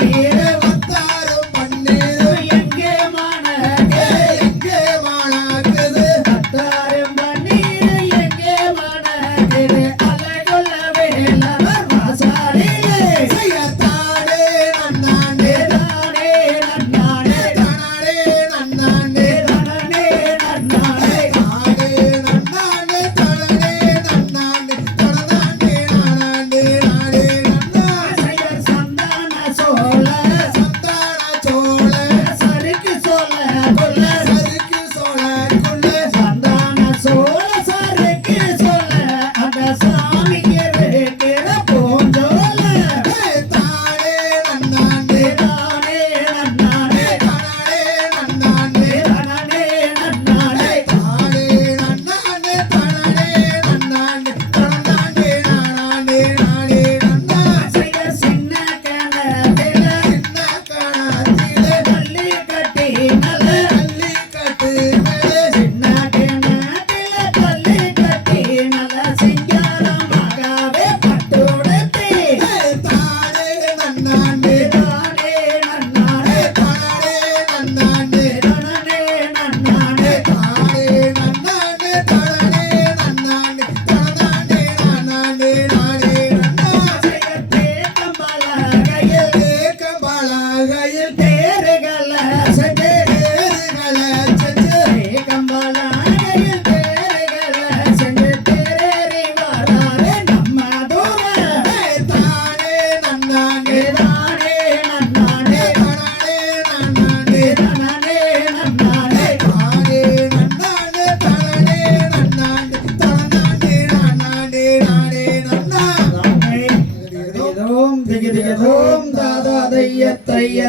Yeah. செய்ய